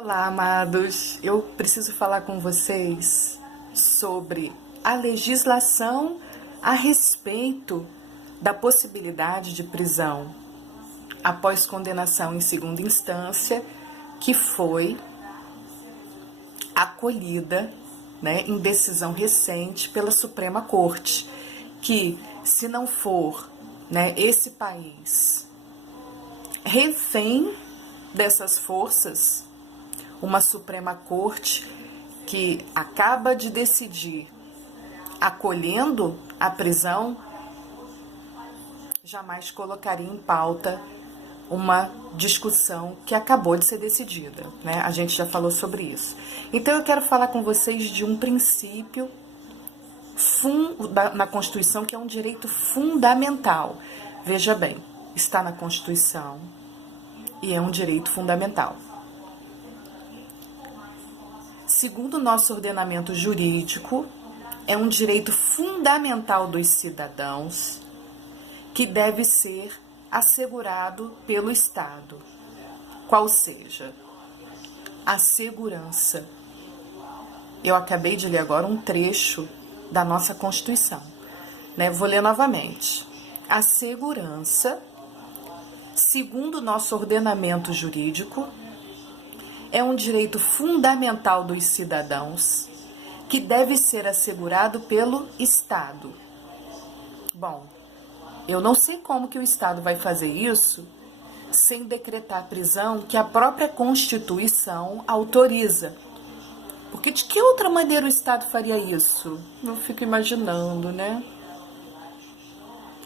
Olá, amados. Eu preciso falar com vocês sobre a legislação a respeito da possibilidade de prisão após condenação em segunda instância, que foi acolhida, em decisão recente pela Suprema Corte, que se não for, esse país refém dessas forças, uma Suprema Corte que acaba de decidir acolhendo a prisão, jamais colocaria em pauta uma discussão que acabou de ser decidida, A gente já falou sobre isso. Então eu quero falar com vocês de um princípio na Constituição, que é um direito fundamental. Veja bem, está na Constituição e é um direito fundamental. Segundo o nosso ordenamento jurídico, é um direito fundamental dos cidadãos que deve ser assegurado pelo Estado, qual seja a segurança. Eu acabei de ler agora um trecho da nossa Constituição, Vou ler novamente. A segurança, segundo o nosso ordenamento jurídico, é um direito fundamental dos cidadãos que deve ser assegurado pelo Estado. Bom, eu não sei como que o Estado vai fazer isso sem decretar a prisão que a própria Constituição autoriza. Porque de que outra maneira o Estado faria isso? Eu fico imaginando,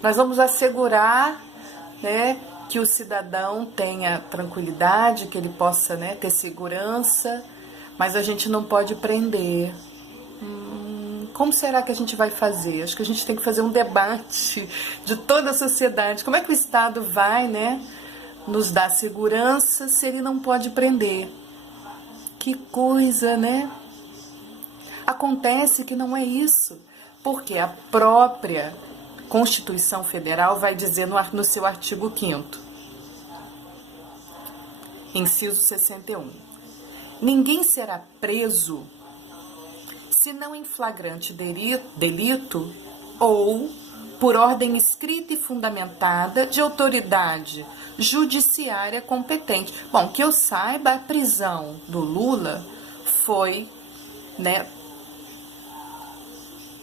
Nós vamos assegurar, que o cidadão tenha tranquilidade, que ele possa, ter segurança, mas a gente não pode prender. Como será que a gente vai fazer? Acho que a gente tem que fazer um debate de toda a sociedade. Como é que o Estado vai, nos dar segurança se ele não pode prender? Que coisa, Acontece que não é isso, porque a própria Constituição Federal vai dizer no seu artigo 5º, inciso 61, ninguém será preso se não em flagrante delito ou por ordem escrita e fundamentada de autoridade judiciária competente. Bom, que eu saiba, a prisão do Lula foi,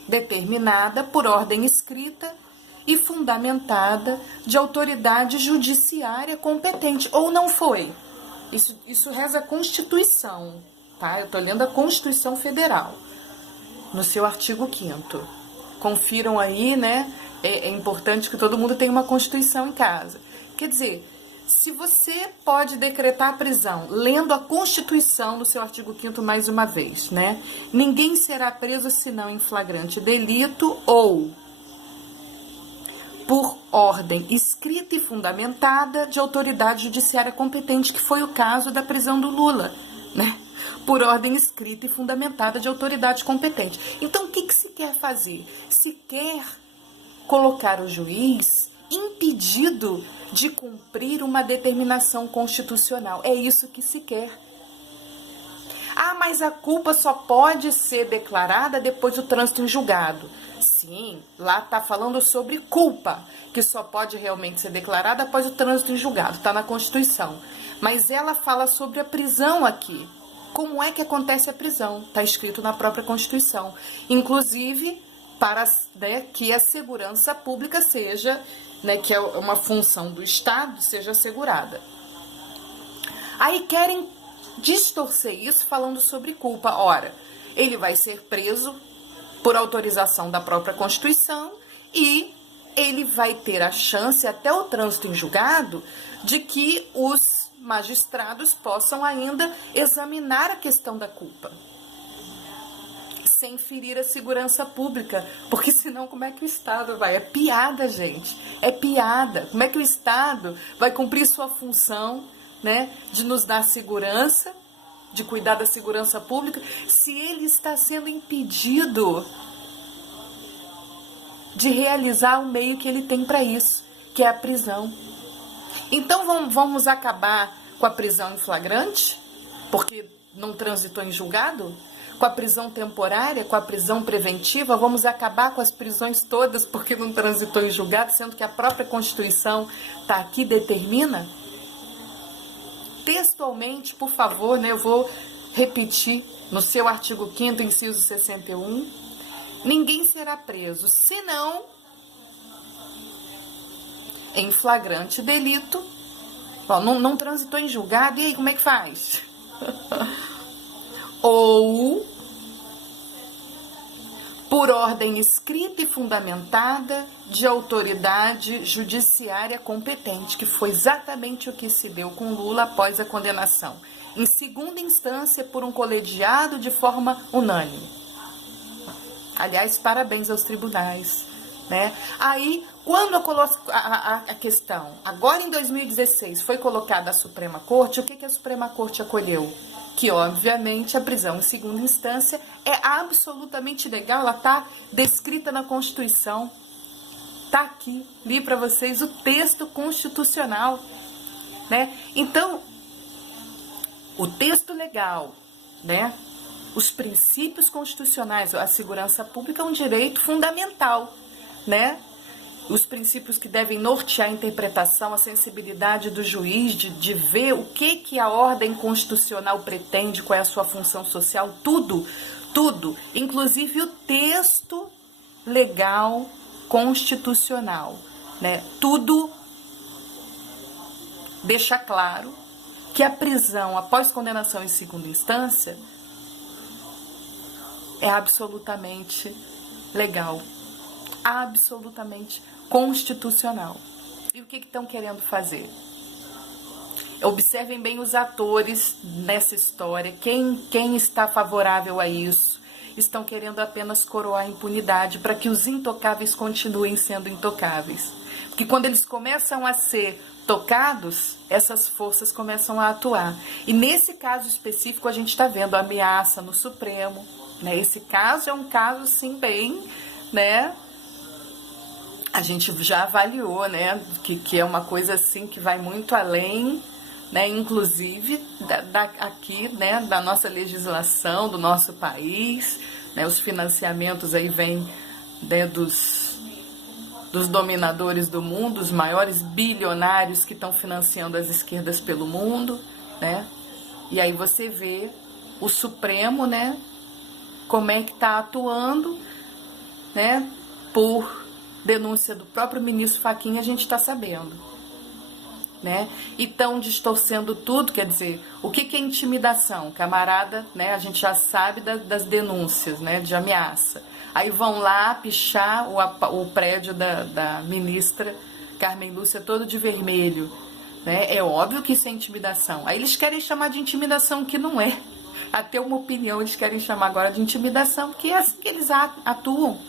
determinada por ordem escrita e fundamentada de autoridade judiciária competente, ou não foi? Isso reza a Constituição, tá? Eu estou lendo a Constituição Federal, no seu artigo 5º. Confiram aí, É importante que todo mundo tenha uma Constituição em casa. Quer dizer, se você pode decretar a prisão, lendo a Constituição no seu artigo 5º mais uma vez, Ninguém será preso senão em flagrante delito ou por ordem escrita e fundamentada de autoridade judiciária competente, que foi o caso da prisão do Lula, Por ordem escrita e fundamentada de autoridade competente. Então, o que se quer fazer? Se quer colocar o juiz impedido de cumprir uma determinação constitucional. É isso que se quer. Ah, mas a culpa só pode ser declarada depois do trânsito em julgado. Sim, lá está falando sobre culpa, que só pode realmente ser declarada após o trânsito em julgado. Está na Constituição. Mas ela fala sobre a prisão aqui. Como é que acontece a prisão? Está escrito na própria Constituição. Inclusive, para que a segurança pública seja, que é uma função do Estado, seja assegurada. Aí querem distorcer isso falando sobre culpa. Ora, ele vai ser preso por autorização da própria Constituição e ele vai ter a chance, até o trânsito em julgado, de que os magistrados possam ainda examinar a questão da culpa, sem ferir a segurança pública, porque senão como é que o Estado vai? É piada, gente, é piada. Como é que o Estado vai cumprir sua função, de nos dar segurança, de cuidar da segurança pública, se ele está sendo impedido de realizar o meio que ele tem para isso, que é a prisão? Então vamos acabar com a prisão em flagrante? porque não transitou em julgado? Com a prisão temporária, com a prisão preventiva, vamos acabar com as prisões todas porque não transitou em julgado, sendo que a própria Constituição está aqui, determina? Textualmente, por favor, né, eu vou repetir no seu artigo 5º, inciso 61, ninguém será preso, senão em flagrante delito. Ó, não transitou em julgado, e aí como é que faz? Ou por ordem escrita e fundamentada de autoridade judiciária competente, que foi exatamente o que se deu com Lula após a condenação, em segunda instância por um colegiado de forma unânime. Aliás, parabéns aos tribunais, né? Aí, quando a questão, agora em 2016, foi colocada a Suprema Corte, o que a Suprema Corte acolheu? Que, obviamente, a prisão em segunda instância é absolutamente legal, ela está descrita na Constituição. Está aqui, li para vocês o texto constitucional, né? Então, o texto legal, né? Os princípios constitucionais, a segurança pública é um direito fundamental, né? Os princípios que devem nortear a interpretação, a sensibilidade do juiz de ver o que a ordem constitucional pretende, qual é a sua função social, tudo, inclusive o texto legal constitucional, né? Tudo deixa claro que a prisão após condenação em segunda instância é absolutamente legal, absolutamente constitucional. E o que estão querendo fazer? Observem bem os atores nessa história, quem está favorável a isso. Estão querendo apenas coroar a impunidade para que os intocáveis continuem sendo intocáveis. Porque quando eles começam a ser tocados, essas forças começam a atuar. E nesse caso específico a gente está vendo a ameaça no Supremo, né? Esse caso é um caso, sim, bem, né? A gente já avaliou, né, que é uma coisa assim que vai muito além, né, inclusive aqui, né, da nossa legislação, do nosso país, né, os financiamentos aí vêm, né, dos dominadores do mundo, os maiores bilionários que estão financiando as esquerdas pelo mundo, né, e aí você vê o Supremo, né, como é que está atuando, né, por denúncia do próprio ministro Fachin, a gente está sabendo, né? E estão distorcendo tudo, quer dizer, o que é intimidação? Camarada, né? A gente já sabe das denúncias, né? De ameaça. Aí vão lá pichar o prédio da ministra Carmen Lúcia todo de vermelho, né? É óbvio que isso é intimidação. Aí eles querem chamar de intimidação, que não é. Até uma opinião eles querem chamar agora de intimidação, porque é assim que eles atuam.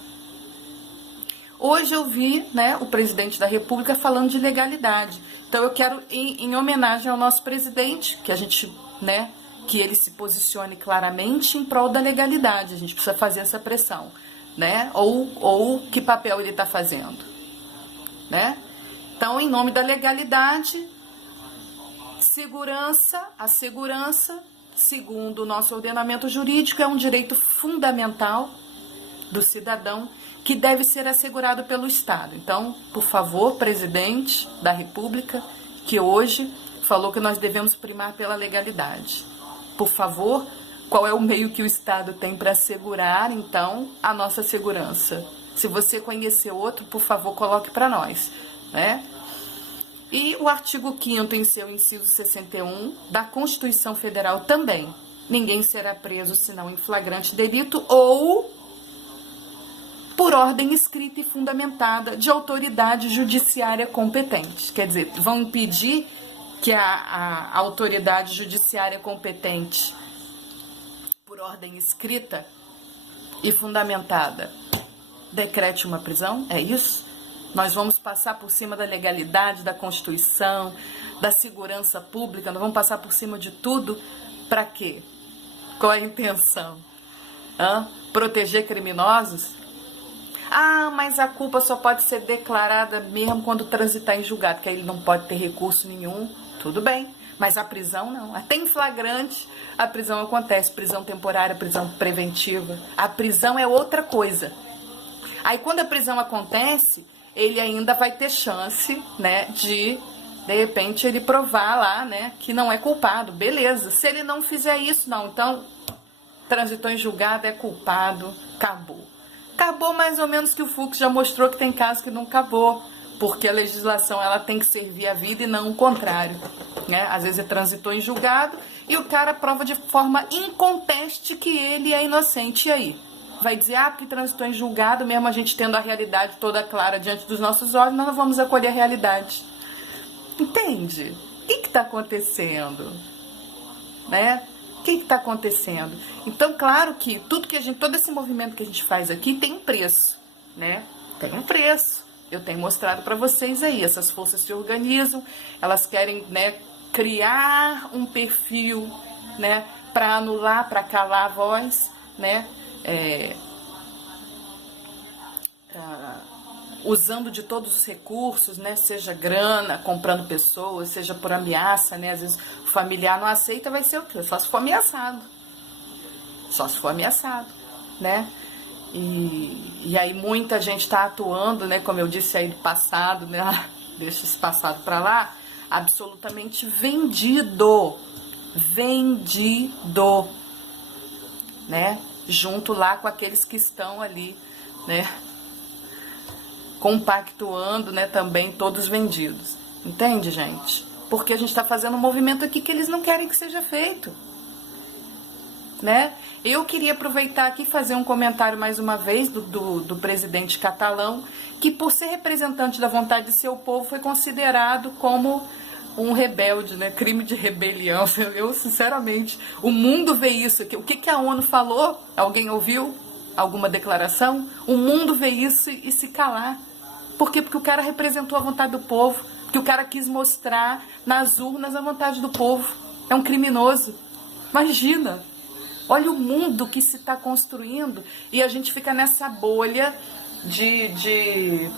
Hoje eu vi, né, o presidente da República falando de legalidade. Então eu quero, em homenagem ao nosso presidente, que a gente, né, que ele se posicione claramente em prol da legalidade. A gente precisa fazer essa pressão, né? Ou que papel ele está fazendo, né? Então, em nome da legalidade, a segurança, segundo o nosso ordenamento jurídico, é um direito fundamental do cidadão que deve ser assegurado pelo Estado. Então, por favor, presidente da República, que hoje falou que nós devemos primar pela legalidade. Por favor, qual é o meio que o Estado tem para assegurar, então, a nossa segurança? Se você conhecer outro, por favor, coloque para nós, né? E o artigo 5º, em seu inciso 61, da Constituição Federal também. Ninguém será preso senão em flagrante delito ou por ordem escrita e fundamentada de autoridade judiciária competente. Quer dizer, vão impedir que a autoridade judiciária competente, por ordem escrita e fundamentada, decrete uma prisão? É isso? Nós vamos passar por cima da legalidade, da Constituição, da segurança pública, nós vamos passar por cima de tudo. Para quê? Qual é a intenção? Proteger criminosos? Ah, mas a culpa só pode ser declarada mesmo quando transitar em julgado, que aí ele não pode ter recurso nenhum. Tudo bem, Mas a prisão não. Até em flagrante a prisão acontece. Prisão temporária, prisão preventiva. A prisão é outra coisa. Aí quando a prisão acontece, ele ainda vai ter chance, né, de repente ele provar lá, né, que não é culpado. Beleza. Se ele não fizer isso, não. Então, transitou em julgado, é culpado. Acabou. Acabou mais ou menos que o Fux já mostrou que tem casos que não acabou. Porque a legislação ela tem que servir a vida e não o contrário, né? Às vezes transitou em julgado e o cara prova de forma inconteste que ele é inocente. E aí? Vai dizer, porque transitou em julgado, mesmo a gente tendo a realidade toda clara diante dos nossos olhos, nós não vamos acolher a realidade. Entende? O que está acontecendo? Né? O que está acontecendo? Então, claro que todo esse movimento que a gente faz aqui tem um preço, né? Tem um preço. Eu tenho mostrado para vocês aí, essas forças se organizam, elas querem, né, criar um perfil, né, para anular, para calar a voz, né, usando de todos os recursos, né, seja grana, comprando pessoas, seja por ameaça, né, às vezes o familiar não aceita, vai ser o quê? Só se for ameaçado. Só se for ameaçado, né? E aí muita gente está atuando, né, como eu disse aí do passado, né, deixa esse passado para lá, absolutamente vendido, né, junto lá com aqueles que estão ali, né, compactuando, né, também todos vendidos, entende, gente? Porque a gente está fazendo um movimento aqui que eles não querem que seja feito, né? Eu queria aproveitar aqui e fazer um comentário mais uma vez do presidente catalão, que por ser representante da vontade de seu povo foi considerado como um rebelde, né? Crime de rebelião. Eu sinceramente, o mundo vê isso aqui. O que a ONU falou? Alguém ouviu alguma declaração? O mundo vê isso e se calar. Por quê? Porque o cara representou a vontade do povo, porque o cara quis mostrar nas urnas a vontade do povo. É um criminoso. Imagina! Olha o mundo que se está construindo e a gente fica nessa bolha de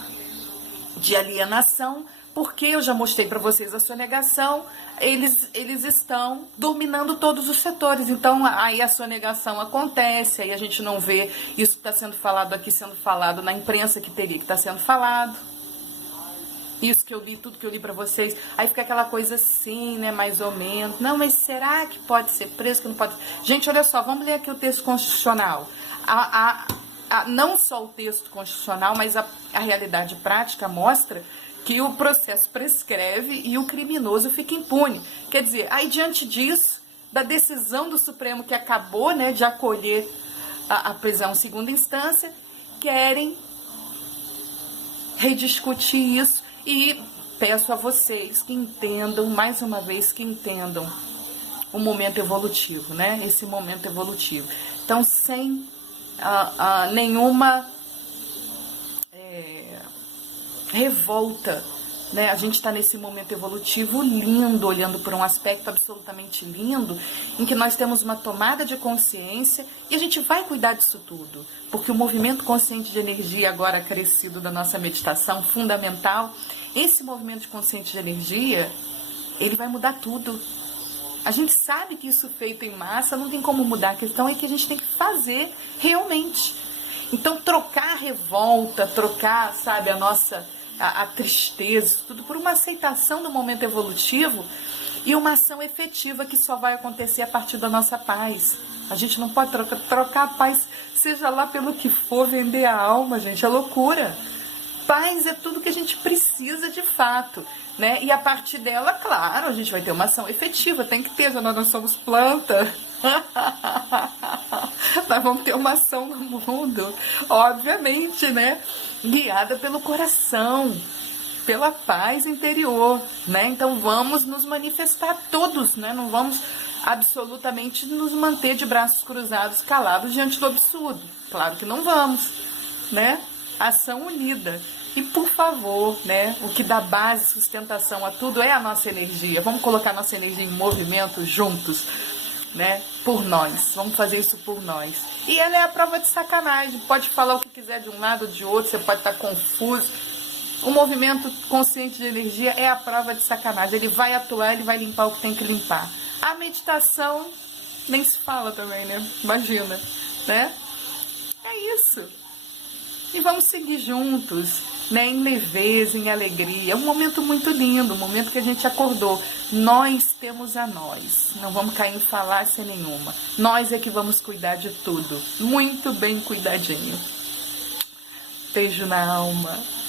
alienação, porque eu já mostrei para vocês a sonegação, eles estão dominando todos os setores. Então aí a sonegação acontece, aí a gente não vê isso que está sendo falado aqui sendo falado na imprensa que teria que estar sendo falado. Isso que eu li, tudo que eu li pra vocês, aí fica aquela coisa assim, né, mais ou menos. Não, mas será que pode ser preso, que não pode? Gente, olha só, vamos ler aqui o texto constitucional. Não só o texto constitucional, mas a realidade prática mostra que o processo prescreve e o criminoso fica impune. Quer dizer, aí diante disso, da decisão do Supremo que acabou, né, de acolher a prisão em segunda instância, querem rediscutir isso. E peço a vocês que entendam, mais uma vez, que entendam o momento evolutivo, né? Esse momento evolutivo. Então, sem nenhuma revolta, né? A gente está nesse momento evolutivo lindo, olhando por um aspecto absolutamente lindo, em que nós temos uma tomada de consciência e a gente vai cuidar disso tudo. Porque o movimento consciente de energia, agora crescido da nossa meditação, fundamental, esse movimento de consciente de energia, ele vai mudar tudo. A gente sabe que isso feito em massa não tem como mudar, a questão é que a gente tem que fazer realmente. Então trocar a revolta, trocar, sabe, a tristeza, tudo por uma aceitação do momento evolutivo e uma ação efetiva que só vai acontecer a partir da nossa paz. A gente não pode trocar a paz, seja lá pelo que for, vender a alma, gente, é loucura. Paz é tudo que a gente precisa de fato, né? E a partir dela, claro, a gente vai ter uma ação efetiva, tem que ter, já nós não somos planta. Nós vamos ter uma ação no mundo, obviamente, né? Guiada pelo coração, pela paz interior, né? Então vamos nos manifestar todos, né? Não vamos absolutamente nos manter de braços cruzados, calados diante do absurdo. Claro que não vamos, né? Ação unida. E por favor, né? O que dá base, sustentação a tudo é a nossa energia. Vamos colocar nossa energia em movimento juntos, né? Por nós. Vamos fazer isso por nós. E ela é a prova de sacanagem. Pode falar o que quiser de um lado ou de outro, você pode estar confuso. O movimento consciente de energia é a prova de sacanagem. Ele vai atuar, ele vai limpar o que tem que limpar. A meditação nem se fala também, né? Imagina, né? É isso. E vamos seguir juntos, né? Em leveza, em alegria. É um momento muito lindo, um momento que a gente acordou. Nós temos a nós. Não vamos cair em falácia nenhuma. Nós é que vamos cuidar de tudo. Muito bem cuidadinho. Beijo na alma.